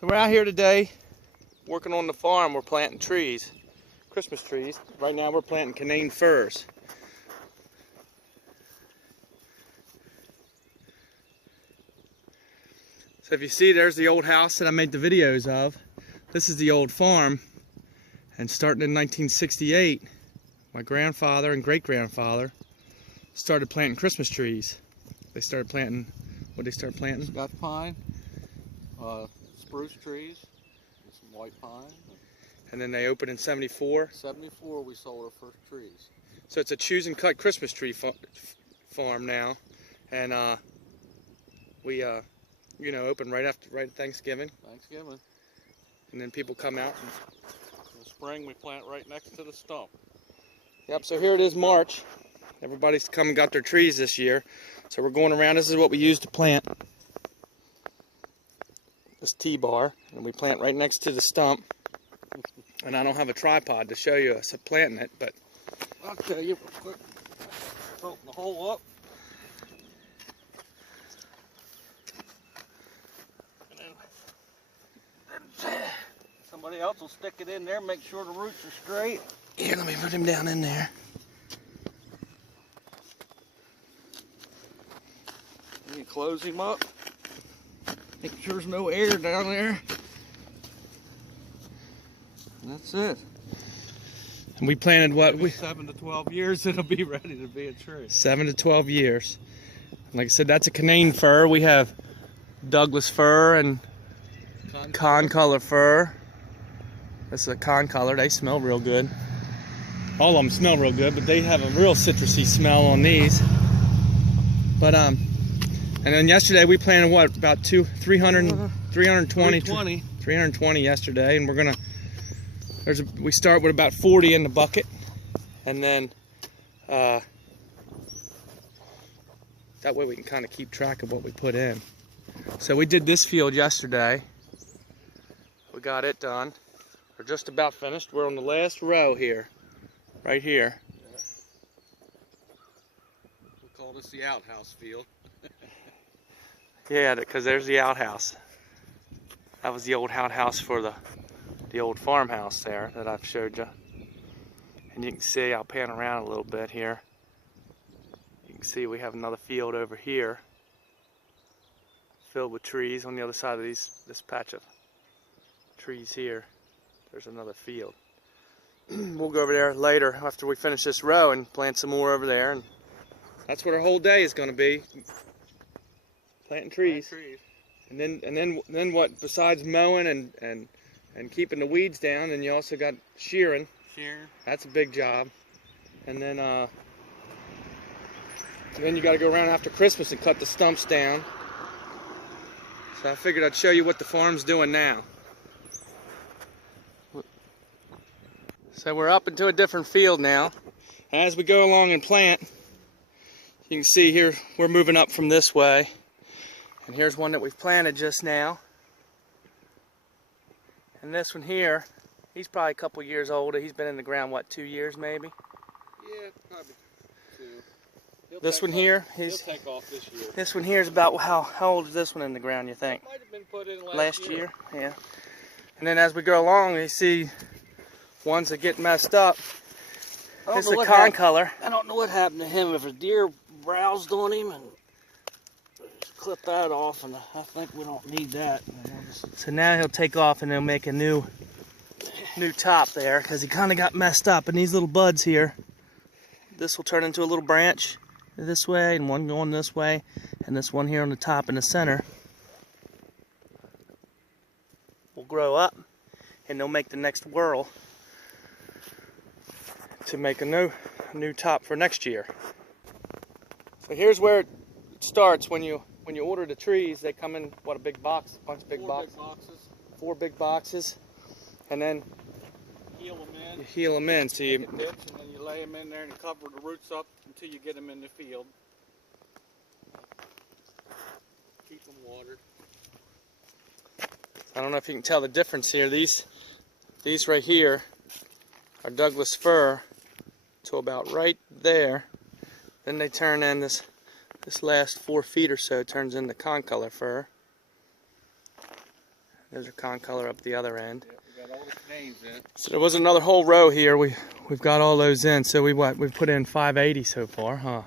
So we're out here today working on the farm. We're planting trees, Christmas trees. Right now we're planting Canaan firs. So if you see, there's the old house that I made the videos of. This is the old farm, and starting in 1968, my grandfather and great-grandfather started planting Christmas trees. They started planting, what did they start planting? Scotch pine, spruce trees, and some white pine. And then they opened in 74. 74 we sold our first trees. So it's a choose and cut Christmas tree farm now, and we open right at Thanksgiving. And then people come out. In the spring we plant right next to the stump. Yep. So here it is, March. Everybody's come and got their trees this year. So we're going around. This is what we use to plant this T-bar, and we plant right next to the stump. And I don't have a tripod to show you us planting it, but I'll tell you real quick. Open the hole up. And then somebody else will stick it in there, make sure the roots are straight. here, let me put him down in there. You close him up. Make sure there's no air down there. And that's it. And we planted what? Maybe 7 to 12 years, it'll be ready to be a tree. 7 to 12 years. Like I said, that's a Canaan fir. We have Douglas fir and concolor fir. This is a concolor. They smell real good. All of them smell real good, but they have a real citrusy smell on these. But and then yesterday we planted what, about 320 yesterday, and we're gonna. We start with about 40 in the bucket, and then that way we can kind of keep track of what we put in. So we did this field yesterday. We got it done. We're just about finished. We're on the last row here, right here. Yeah. We call this the outhouse field. Yeah, because there's the outhouse. That was the old outhouse for the old farmhouse there that I've showed you. And you can see, I'll pan around a little bit here. You can see we have another field over here filled with trees on the other side of this patch of trees here. There's another field. We'll go over there later after we finish this row and plant some more over there, and that's what our whole day is going to be. Planting trees. And then what, besides mowing and keeping the weeds down, and you also got shearing. That's a big job. And then you got to go around after Christmas and cut the stumps down. So I figured I'd show you what the farm's doing now. So we're up into a different field now. As we go along and plant, you can see here we're moving up from this way. And here's one that we've planted just now. And this one here, he's probably a couple years older. He's been in the ground, what, 2 years maybe? Yeah, probably 2. This one here, he'll take off this year. This one here is about, how old is this one in the ground, you think? Might have been put in last year? Yeah. And then as we go along, you see ones that get messed up. This is a concolor. I don't know what happened to him. If a deer browsed on him and clip that off, and I think we don't need that. So now he'll take off and they'll make a new top there, because he kind of got messed up. And these little buds here, this will turn into a little branch this way, and one going this way, and this one here on the top in the center will grow up, and they'll make the next whirl to make a new top for next year. So here's where it starts. When you order the trees, they come in, what, a big box, a bunch of big boxes. 4 big boxes, and then you heel them in. So you and then you lay them in there and cover the roots up until you get them in the field. Keep them watered. I don't know if you can tell the difference here. These right here are Douglas fir to about right there. Then they turn in this last 4 feet or so turns into concolor fir. There's our concolor up the other end. Yep, we got all the names in. So there was another whole row here. We've got all those in. So we've put in 580 so far, huh?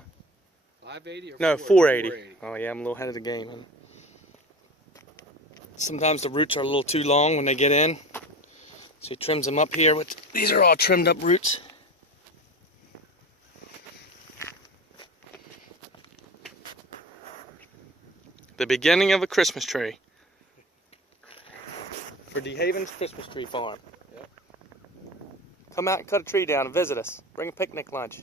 580 or No, 480? 480. Oh yeah, I'm a little ahead of the game. Sometimes the roots are a little too long when they get in. So he trims them up here. These are all trimmed up roots. The beginning of a Christmas tree. For DeHaven's Christmas Tree Farm. Yep. Come out and cut a tree down and visit us. Bring a picnic lunch.